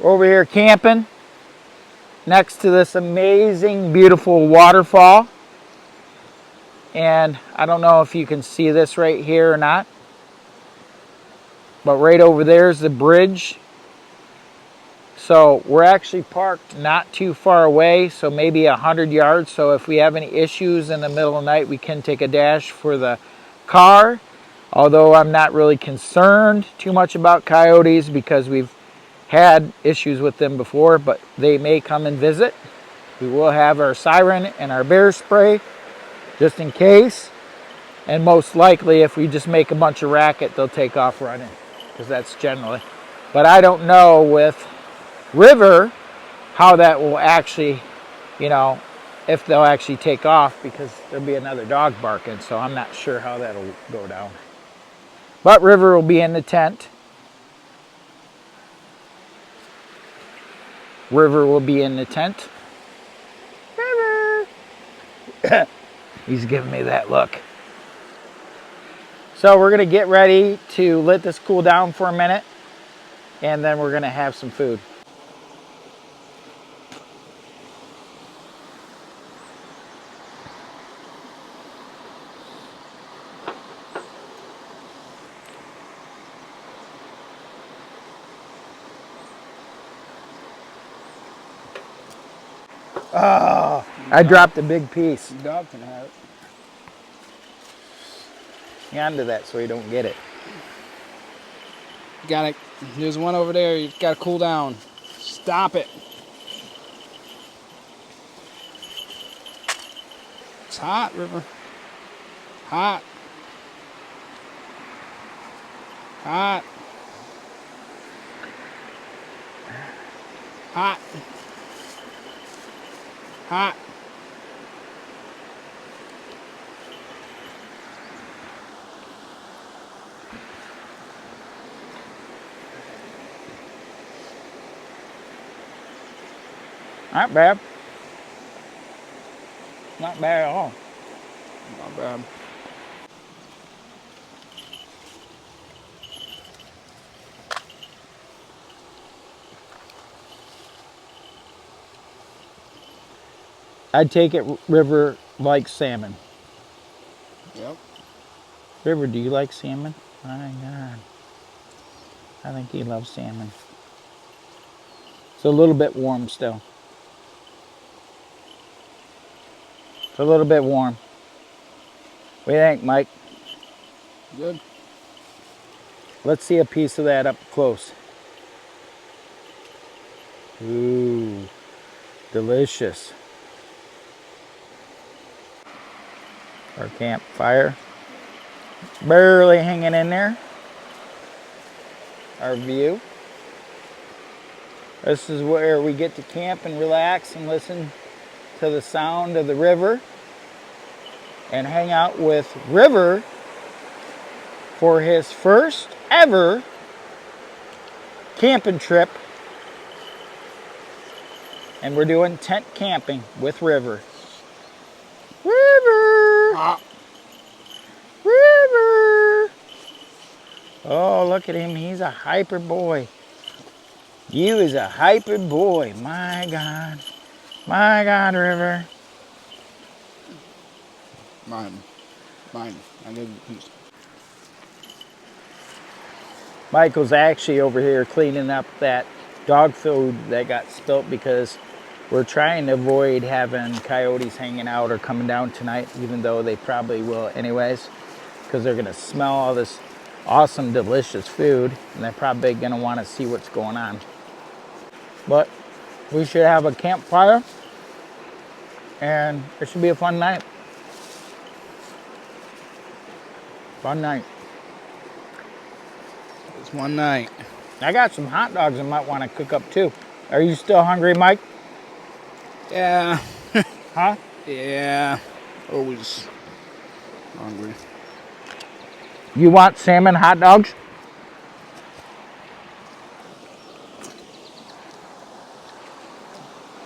We're over here camping next to this amazing, beautiful waterfall. And I don't know if you can see this right here or not, but right over there is the bridge. So we're actually parked not too far away, so maybe 100 yards. So if we have any issues in the middle of the night, we can take a dash for the car. Although I'm not really concerned too much about coyotes because we've had issues with them before, but they may come and visit. We will have our siren and our bear spray just in case. And most likely, if we just make a bunch of racket, they'll take off running, because that's generally. But I don't know with River how that will actually, if they'll actually take off, because there'll be another dog barking. So I'm not sure how that'll go down. But River will be in the tent. River will be in the tent. River! He's giving me that look. So we're going to get ready to let this cool down for a minute, and then we're going to have some food. Oh, I dropped a big piece. The dog can have it. Hang on to that so you don't get it. You gotta, there's one over there, you gotta cool down. Stop it. It's hot, River. Hot. Hot. Hot. Hot. Not bad. Not bad at all. Not bad. I'd take it River likes salmon. Yep. River, do you like salmon? My God. I think he loves salmon. It's a little bit warm still. It's a little bit warm. What do you think, Mike? Good. Let's see a piece of that up close. Ooh, delicious. Our campfire. Barely hanging in there. Our view. This is where we get to camp and relax and listen to the sound of the river and hang out with River for his first ever camping trip. And we're doing tent camping with River. River! Ah. River! Oh, look at him. He's a hyper boy. You is a hyper boy. My God. My God, River. Mine. Mine. I gave you a piece. Michael's actually over here cleaning up that dog food that got spilt because we're trying to avoid having coyotes hanging out or coming down tonight, even though they probably will anyways, because they're going to smell all this awesome, delicious food, and they're probably going to want to see what's going on. But we should have a campfire, and it should be a fun night. Fun night. It's one night. I got some hot dogs I might want to cook up too. Are you still hungry, Mike? Yeah. Huh? Yeah. Always hungry. You want salmon hot dogs?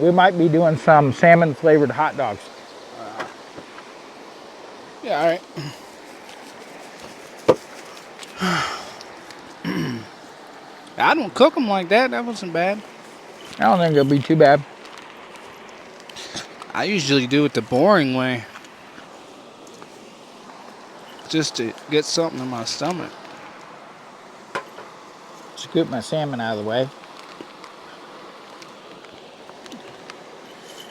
We might be doing some salmon flavored hot dogs. Yeah, all right. I don't cook them like that. That wasn't bad. I don't think it'll be too bad. I usually do it the boring way. Just to get something in my stomach. Scoop my salmon out of the way.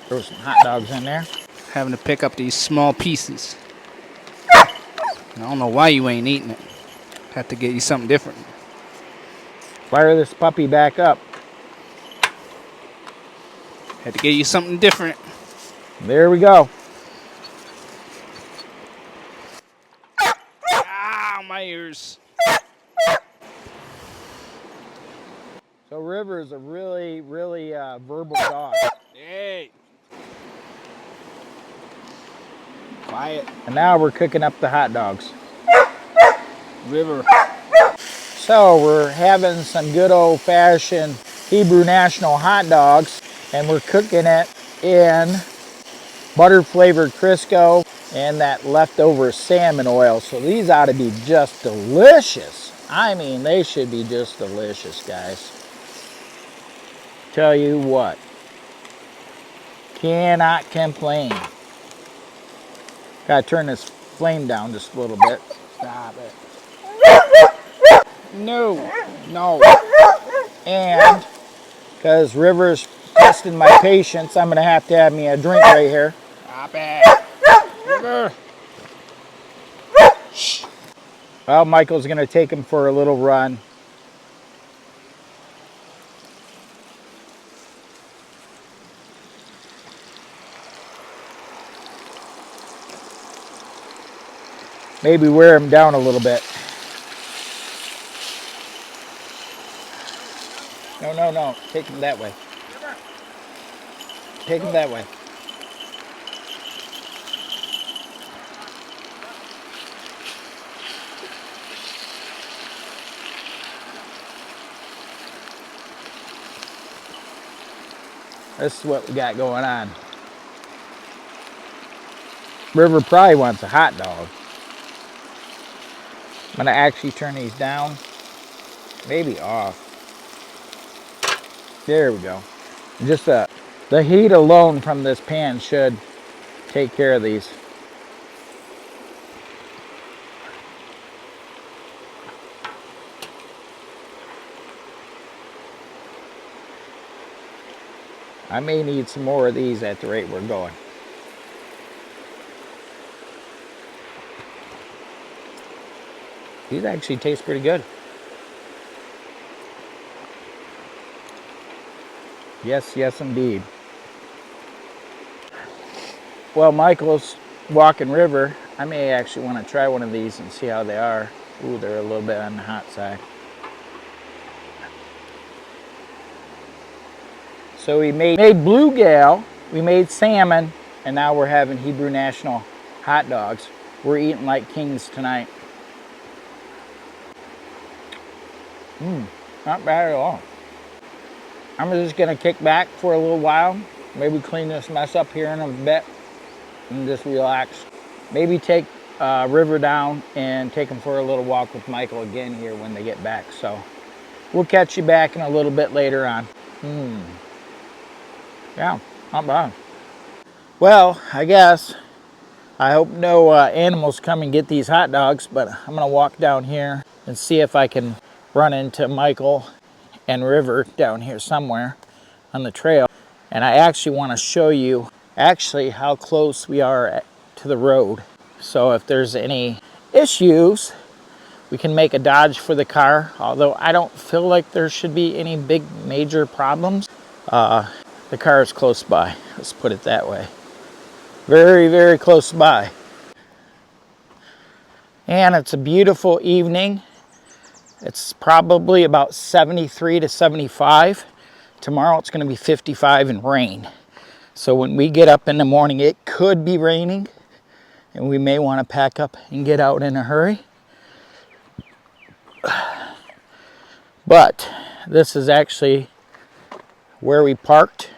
Throw some hot dogs in there. Having to pick up these small pieces. I don't know why you ain't eating it. Have to get you something different. Fire this puppy back up. Had to get you something different. There we go. Ah, my ears. So River is a really verbal dog. Hey. Quiet. And now we're cooking up the hot dogs. River. So we're having some good old-fashioned Hebrew National hot dogs, and we're cooking it in butter-flavored Crisco and that leftover salmon oil. So these ought to be just delicious. I mean, they should be just delicious, guys. Tell you what, cannot complain. Gotta turn this flame down just a little bit. Stop it. No. No. And because River's testing my patience, I'm gonna have to have me a drink right here. Stop it. River. Shh. Well, Michael's gonna take him for a little run. Maybe wear him down a little bit. No. Take him that way. Take him that way. This is what we got going on. River probably wants a hot dog. I'm gonna actually turn these down, maybe off. There we go. Just the heat alone from this pan should take care of these. I may need some more of these at the rate we're going. These actually taste pretty good. Yes, indeed. Well, Michael's walking River. I may actually want to try one of these and see how they are. Ooh, they're a little bit on the hot side. So we made Blue Gal, we made salmon, and now we're having Hebrew National hot dogs. We're eating like kings tonight. Not bad at all. I'm just gonna kick back for a little while, maybe clean this mess up here in a bit, and just relax. Maybe take River down and take him for a little walk with Michael again here when they get back. So we'll catch you back in a little bit later on. Yeah, not bad. Well, I hope no animals come and get these hot dogs, but I'm gonna walk down here and see if I can run into Michael and River down here somewhere on the trail. And I actually want to show you how close we are to the road. So if there's any issues, we can make a dodge for the car, although I don't feel like there should be any big major problems. The car is close by, let's put it that way. Very close by. And it's a beautiful evening. It's probably about 73 to 75. Tomorrow it's going to be 55 and rain. So when we get up in the morning, it could be raining, and we may want to pack up and get out in a hurry. But this is actually where we parked.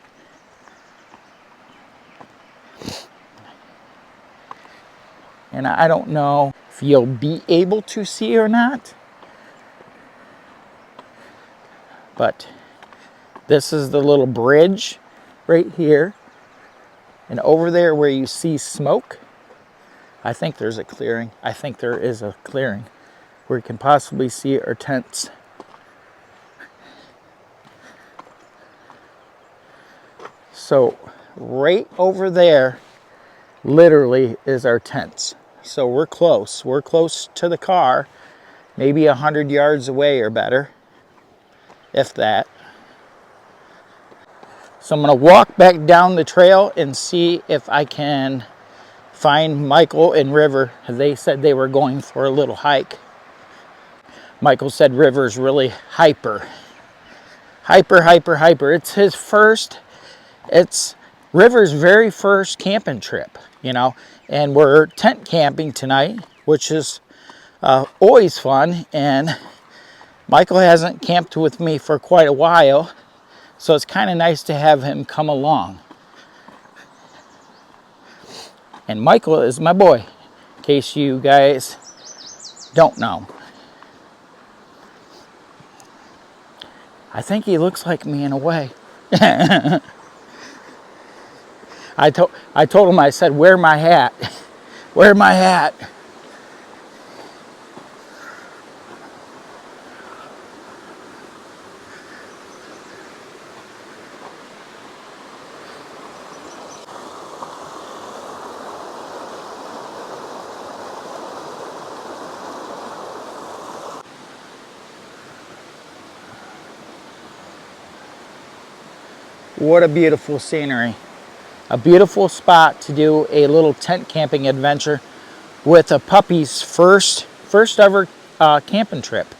And I don't know if you'll be able to see or not, but This is the little bridge right here. And over there where you see smoke, I think there's a clearing. I think there is a clearing where you can possibly see our tents. So right over there literally is our tents. So we're close. We're close to the car, maybe 100 yards away or better, if that. So I'm going to walk back down the trail and see if I can find Michael and River. They said they were going for a little hike. Michael said River's really hyper. Hyper. It's his first, it's River's very first camping trip, you know. And we're tent camping tonight, which is always fun. And Michael hasn't camped with me for quite a while, so it's kind of nice to have him come along. And Michael is my boy, in case you guys don't know. I think he looks like me in a way. I told him, I said, wear my hat. Wear my hat. What a beautiful scenery. A beautiful spot to do a little tent camping adventure with a puppy's first ever camping trip.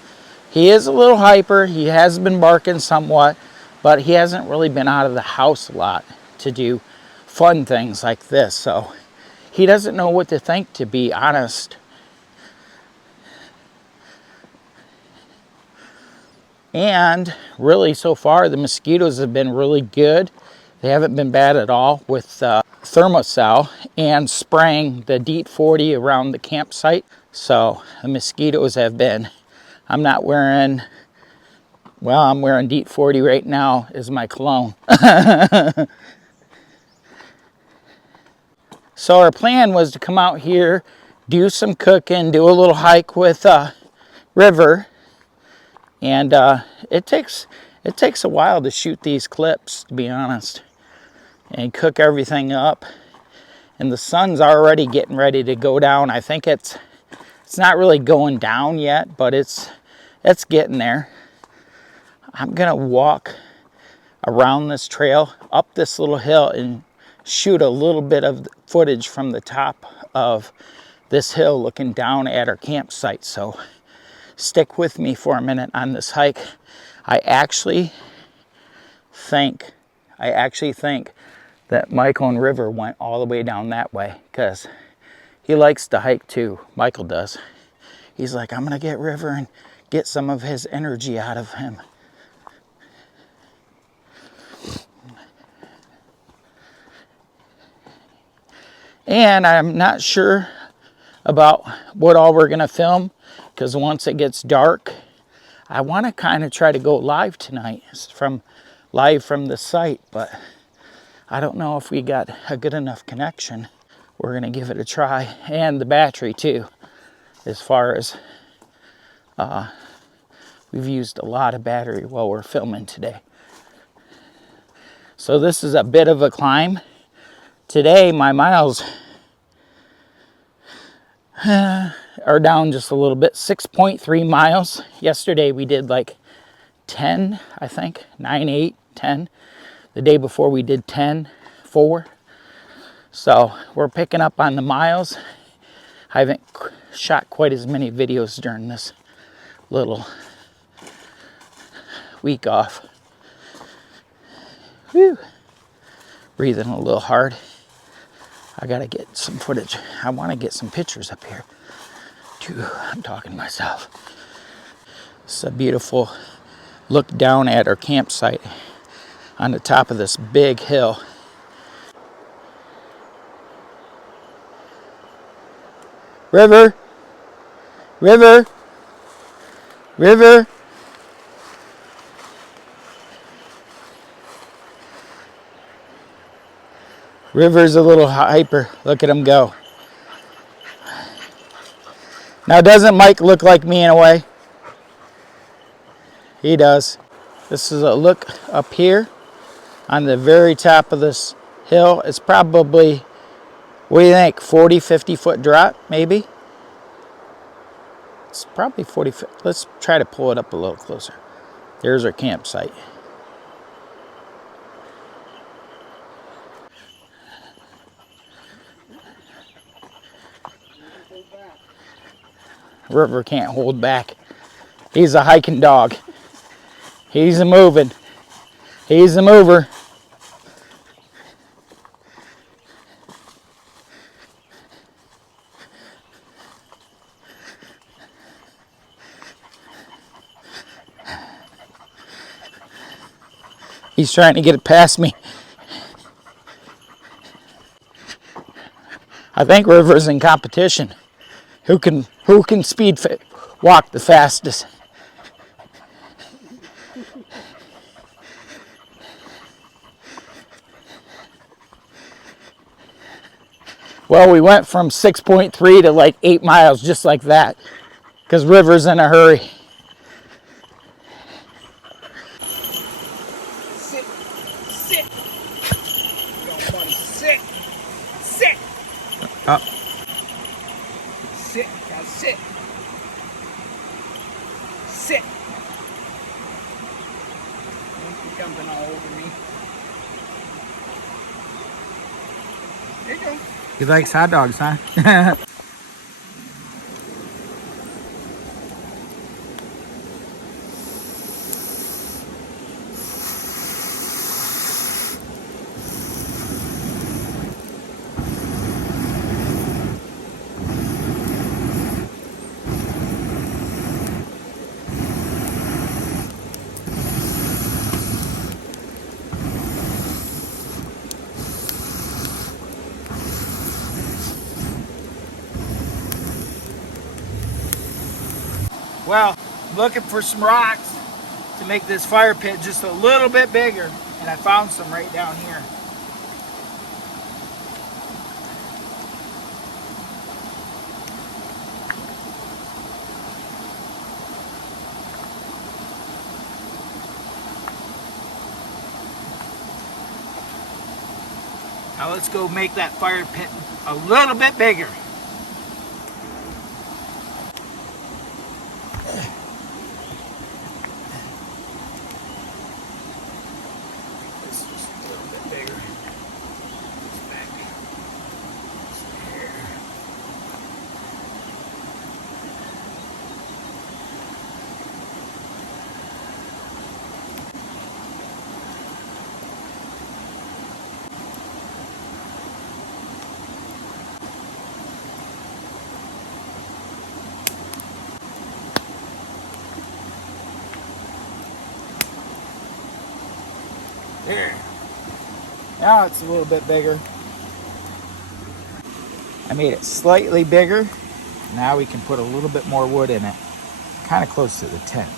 He is a little hyper. He has been barking somewhat, but he hasn't really been out of the house a lot to do fun things like this. So he doesn't know what to think, to be honest. And really, so far, the mosquitoes have been really good. They haven't been bad at all with thermocell and spraying the DEET 40 around the campsite. So the mosquitoes have been, I'm not wearing, well, I'm wearing DEET 40 right now as my cologne. So our plan was to come out here, do some cooking, do a little hike with River. And it takes a while to shoot these clips, to be honest, and cook everything up. And the sun's already getting ready to go down. I think it's not really going down yet, but it's getting there. I'm gonna walk around this trail, up this little hill, and shoot a little bit of footage from the top of this hill looking down at our campsite. So stick with me for a minute on this hike. I actually think that Michael and River went all the way down that way because he likes to hike too. Michael does. He's like, I'm gonna get River and get some of his energy out of him. And I'm not sure about what all we're gonna film, because once it gets dark, I want to kind of try to go live tonight, live from the site, but I don't know if we got a good enough connection. We're gonna give it a try, and the battery too, as far as we've used a lot of battery while we're filming today. So this is a bit of a climb. Today my miles are down just a little bit, 6.3 miles. Yesterday we did like 10, I think, 9, 8, 10. The day before we did 10, 4. So we're picking up on the miles. I haven't shot quite as many videos during this little week off. Whew. Breathing a little hard. I gotta get some footage. I want to get some pictures up here too. I'm talking to myself. It's a beautiful look down at our campsite on the top of this big hill. River, River, River. River's a little hyper. Look at him go. Now, doesn't Mike look like me in a way? He does. This is a look up here on the very top of this hill. It's probably, what do you think, 40, 50 foot drop, maybe? It's probably 40 foot. Let's try to pull it up a little closer. There's our campsite. River can't hold back. He's a hiking dog. He's a moving. He's a mover. He's trying to get it past me. I think River's in competition. Who can walk the fastest? Well, we went from 6.3 to like 8 miles just like that because River's in a hurry. Sit. Sit. Yo, buddy, sit. Sit. Up. Sit. Now sit. Sit. Don't be jumping all over me. There you go. He likes hot dogs, huh? Well, looking for some rocks to make this fire pit just a little bit bigger, and I found some right down here. Now let's go make that fire pit a little bit bigger. This is a little bit bigger. It's back here. There. Now it's a little bit bigger. I made it slightly bigger. Now we can put a little bit more wood in it, kind of close to the tent.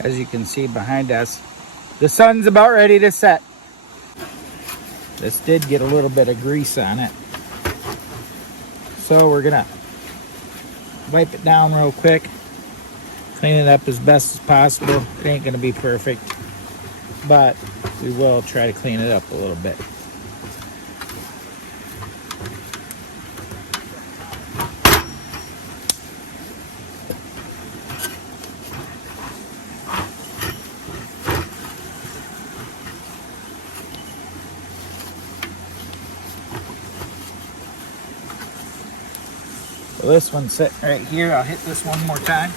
As you can see behind us, the sun's about ready to set. This did get a little bit of grease on it, so we're gonna wipe it down real quick. Clean it up as best as possible. It ain't gonna be perfect, but we will try to clean it up a little bit. So this one's sitting right here. I'll hit this one more time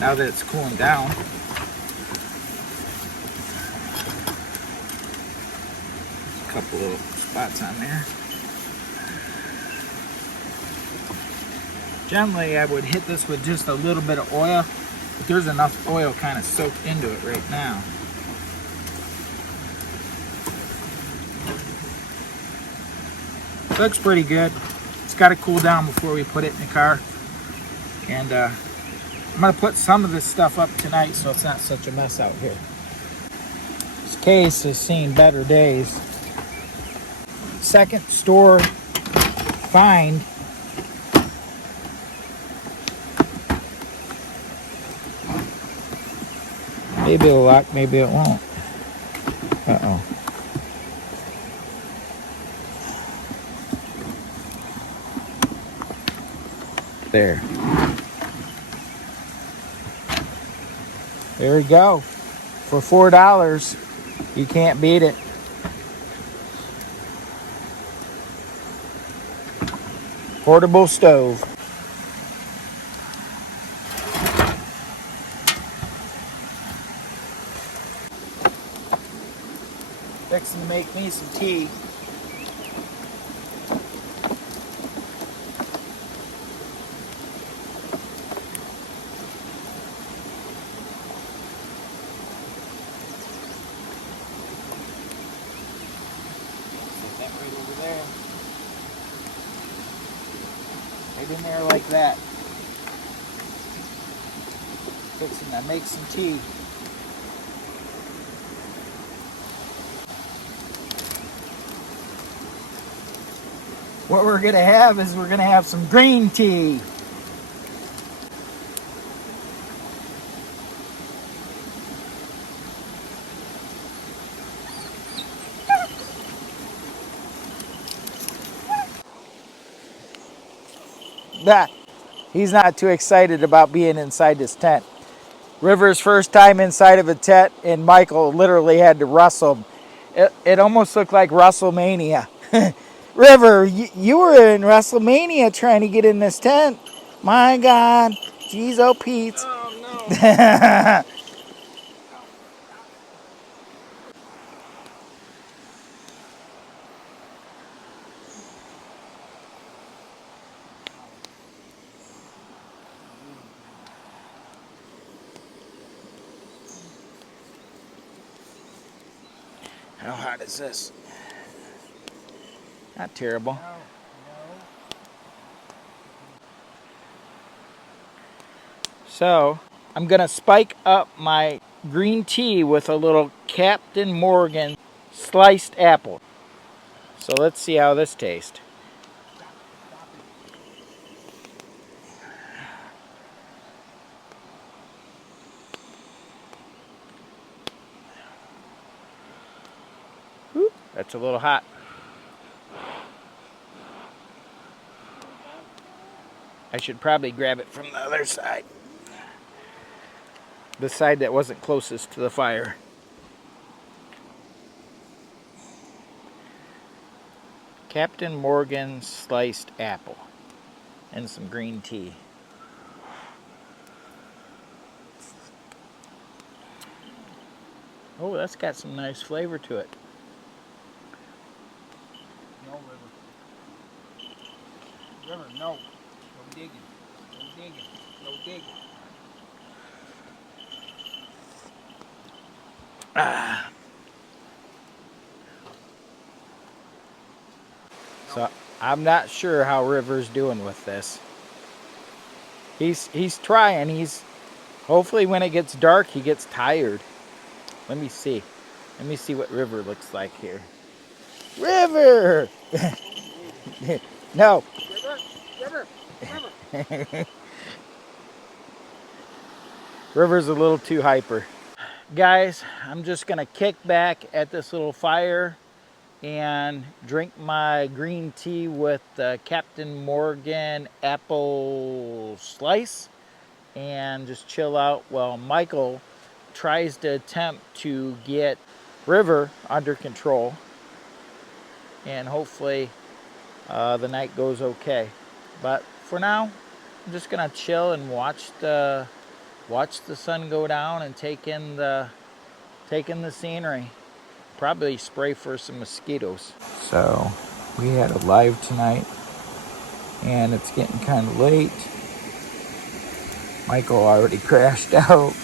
now that it's cooling down. A couple little spots on there. Generally, I would hit this with just a little bit of oil, but there's enough oil kind of soaked into it right now. Looks pretty good. It's got to cool down before we put it in the car. And I'm going to put some of this stuff up tonight so it's not such a mess out here. This case has seen better days. Second store find. Maybe it'll lock, maybe it won't. Uh-oh. There. There we go. For $4, you can't beat it. Portable stove. Fixing to make me some tea. Set that right over there. Right in there like that. Fixing to make some tea. What we're gonna have is we're gonna have some green tea. Nah, he's not too excited about being inside this tent. River's first time inside of a tent, and Michael literally had to wrestle him. It almost looked like WrestleMania. River, you were in WrestleMania trying to get in this tent. My God. Jeez, oh Pete. Oh, no. How hot is this? Not terrible. So, I'm going to spike up my green tea with a little Captain Morgan sliced apple. So let's see how this tastes. Whew, that's a little hot. I should probably grab it from the other side. The side that wasn't closest to the fire. Captain Morgan sliced apple and some green tea. Oh, that's got some nice flavor to it. No, River. River, no. No digging. No digging. No digging. Ah. So I'm not sure how River's doing with this. He's trying. He's hopefully when it gets dark he gets tired. Let me see. Let me see what River looks like here. River! No. River! River! River! River's a little too hyper. Guys, I'm just gonna kick back at this little fire and drink my green tea with Captain Morgan apple slice and just chill out while Michael tries to attempt to get River under control, and hopefully the night goes okay. But for now, I'm just gonna chill and watch the sun go down and take in the scenery. Probably spray for some mosquitoes. So we had a live tonight, and it's getting kind of late. Michael already crashed out.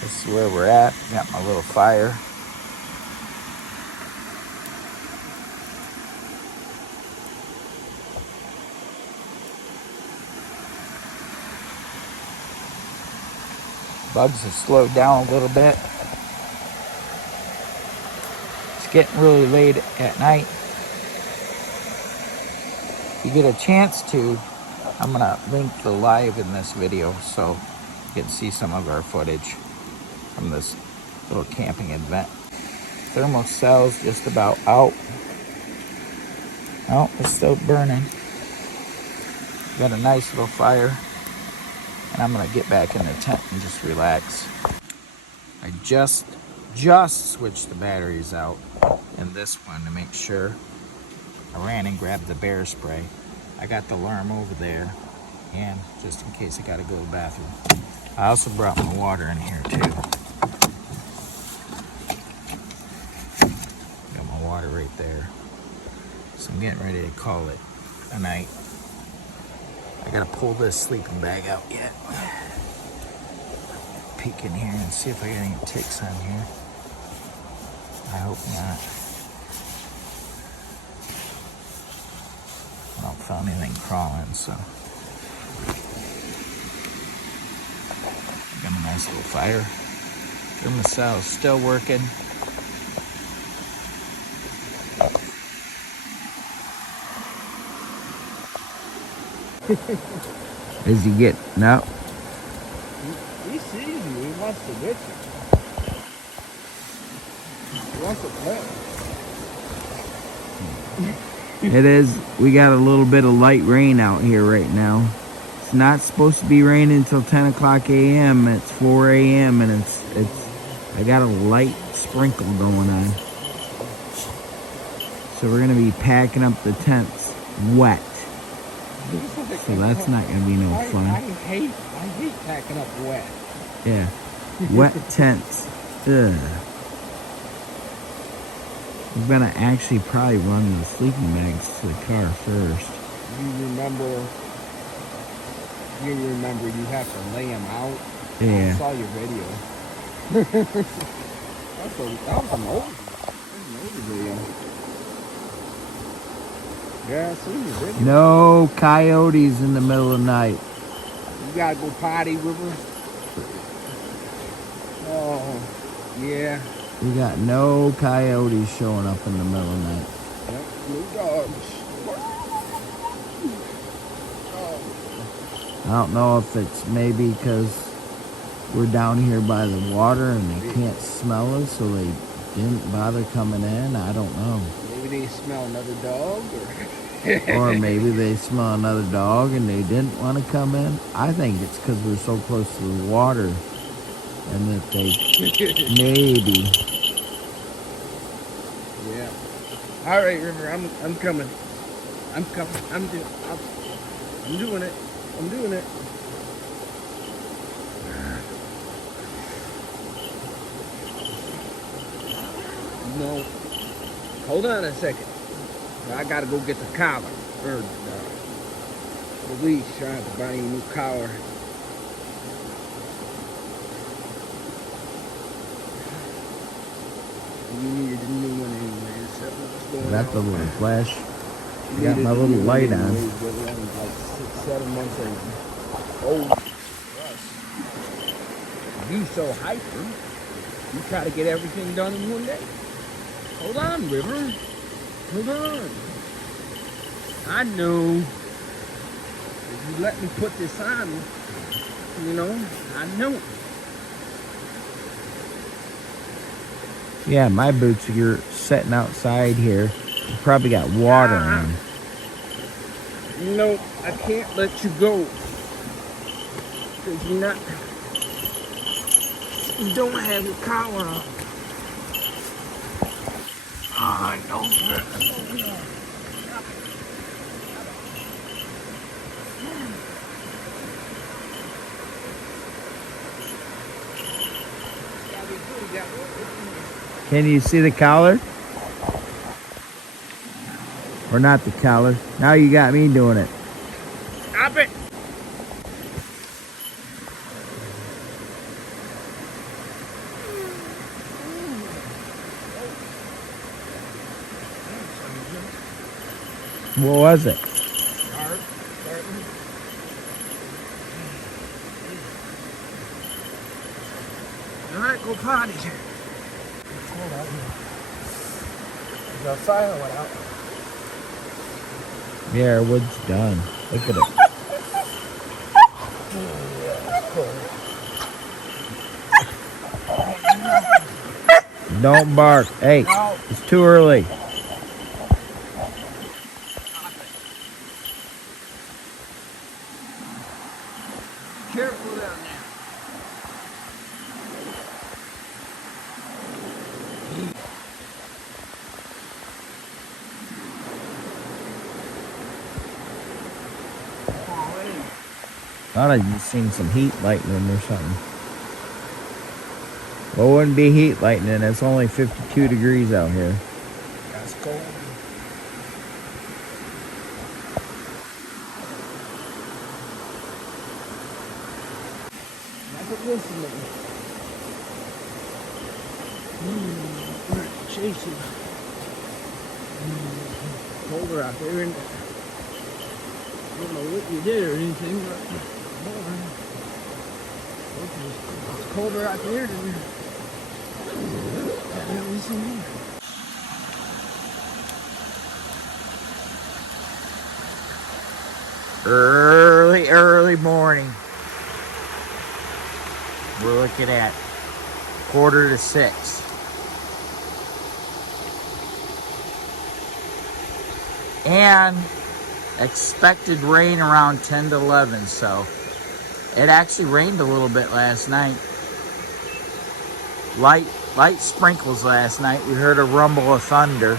This is where we're at. Got my little fire. Bugs have slowed down a little bit. It's getting really late at night. If you get a chance to, I'm gonna link the live in this video so you can see some of our footage from this little camping event. Thermal cell's just about out. Oh, it's still burning. Got a nice little fire, and I'm gonna get back in the tent and just relax. I just switched the batteries out in this one to make sure. I ran and grabbed the bear spray. I got the alarm over there, and just in case I gotta go to the bathroom. I also brought my water in here too. Got my water right there. So I'm getting ready to call it a night. I gotta pull this sleeping bag out yet. Peek in here and see if I got any ticks on here. I hope not. I don't found anything crawling, so. Got a nice little fire. Thermocell's still working. Is he get no? He sees you. He wants to get you. He wants to play. It is. We got a little bit of light rain out here right now. It's not supposed to be raining until 10 o'clock a.m. It's 4 a.m. and it's. I got a light sprinkle going on. So we're gonna be packing up the tents wet. So that's not gonna be no fun. I hate packing up wet. Yeah, wet tents. Ugh. We're gonna actually probably run the sleeping bags to the car first. You remember you have to lay them out? Yeah. I saw your video. that was an old video. Yeah, I seen your video. No coyotes in the middle of the night. You gotta go potty, River? Oh, yeah. We got no coyotes showing up in the middle of the night. Yep, no dogs. I don't know if it's maybe because we're down here by the water and they can't smell us, so they didn't bother coming in. I don't know. Maybe they smell another dog, Or maybe they smell another dog and they didn't want to come in. I think it's because we're so close to the water and that they maybe. Yeah. All right, River. I'm coming. I'm coming. I'm doing it. I'm doing it. No. Hold on a second. I gotta go get the collar. Or the leash. I have to buy you a new collar. You needed a new one anyway. So what's going Got on? the little flash. You Got my little light on. Like 6-7 months old. Oh, gosh. You so hyper. You try to get everything done in one day. Hold on, River. Hold on. I know. If you let me put this on, You know, I know. Yeah, my boots are sitting outside here. You probably got water in them. You know, I can't let you go. Because you don't have your collar on. I know. Can you see the collar? Or not the collar? Now you got me doing it. Stop it. What was it? All right, go potty. Hold on. The fire went out. Yeah, our wood's done. Look at it. Don't bark. Hey, No. it's too early. Careful down there. Thought I'd seen some heat lightning or something. Well, it wouldn't be heat lightning. It's only 52 degrees out here. That's cold. Look at this one. We're chasing. Colder out there, and I don't know what you did or anything, but it's colder out there than here. Early morning. We're looking at 5:45. And expected rain around 10 to 11, so it actually rained a little bit last night. Light sprinkles last night. We heard a rumble of thunder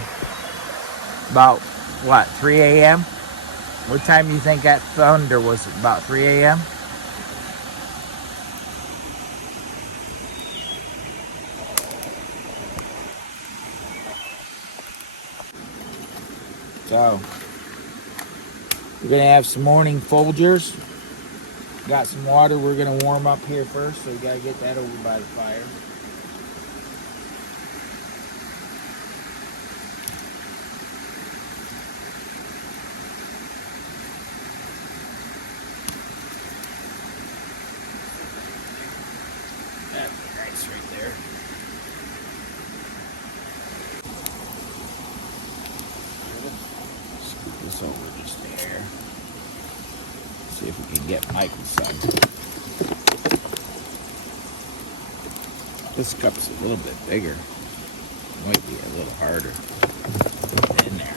about, what, 3 a.m.? What time do you think that thunder was? About 3 a.m.? So, we're going to have some morning Folgers. Got some water we're going to warm up here first, so we got to get that over by the fire. That's nice right there. Scoop this over just a hair. See if we can get Michael's son. This cup's a little bit bigger. Might be a little harder. In there.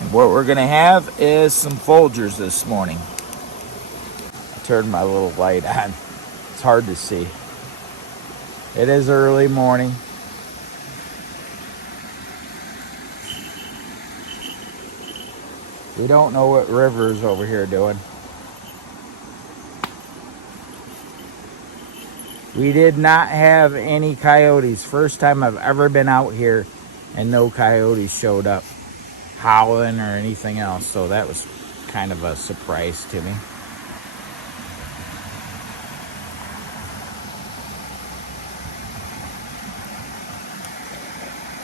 And what we're gonna have is some Folgers this morning. I turned my little light on. It's hard to see. It is early morning. We don't know what River's over here doing. We did not have any coyotes. First time I've ever been out here and no coyotes showed up howling or anything else. So that was kind of a surprise to me.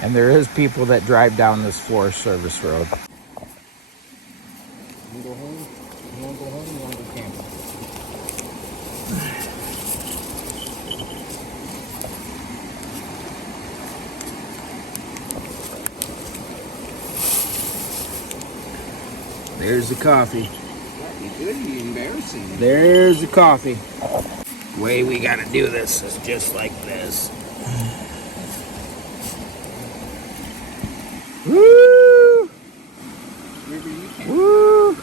And there is people that drive down this Forest Service road. go home? You wanna go home? You wanna go camping? There's the coffee. You good? You embarrassing. There's the coffee. The way we gotta do this is just like this. Woo! Woo!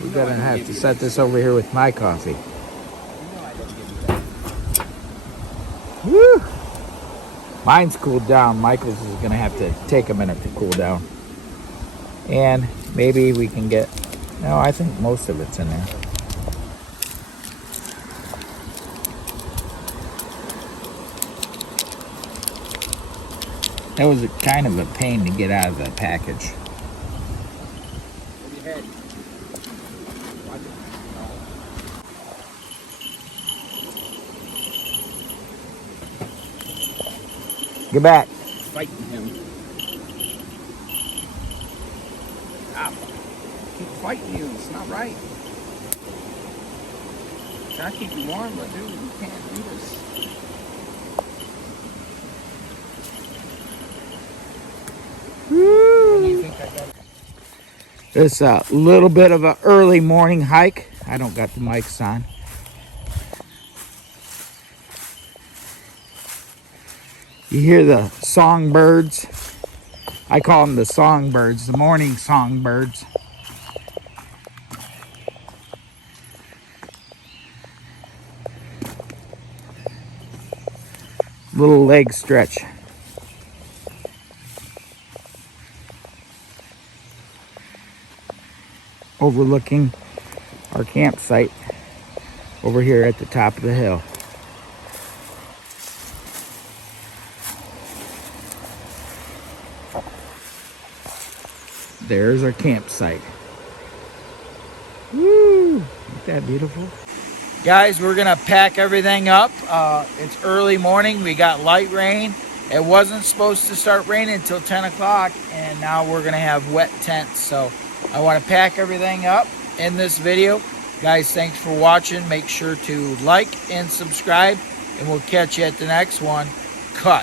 We're You know gonna I don't have give to you set that this stuff. over here with my coffee. You know I don't give you that. Woo! Mine's cooled down. Michael's is gonna have to take a minute to cool down. And maybe we can get, no, I think most of it's in there. That was kind of a pain to get out of the package. Over your head. Watch it. Get back. Fighting him. Stop. Keep fighting you. It's not right. Try to keep you warm, but dude, you can't do this. What do you think I got? It's a little bit of an early morning hike. I don't got the mics on. You hear the songbirds. I call them the songbirds, the morning songbirds. Little leg stretch. Overlooking our campsite over here at the top of the hill. There's our campsite. Woo! Isn't that beautiful? Guys, we're gonna pack everything up. It's early morning. We got light rain. It wasn't supposed to start raining until 10 o'clock, and now we're gonna have wet tents. So I want to pack everything up in this video. Guys, thanks for watching. Make sure to like and subscribe, and we'll catch you at the next one. Cut.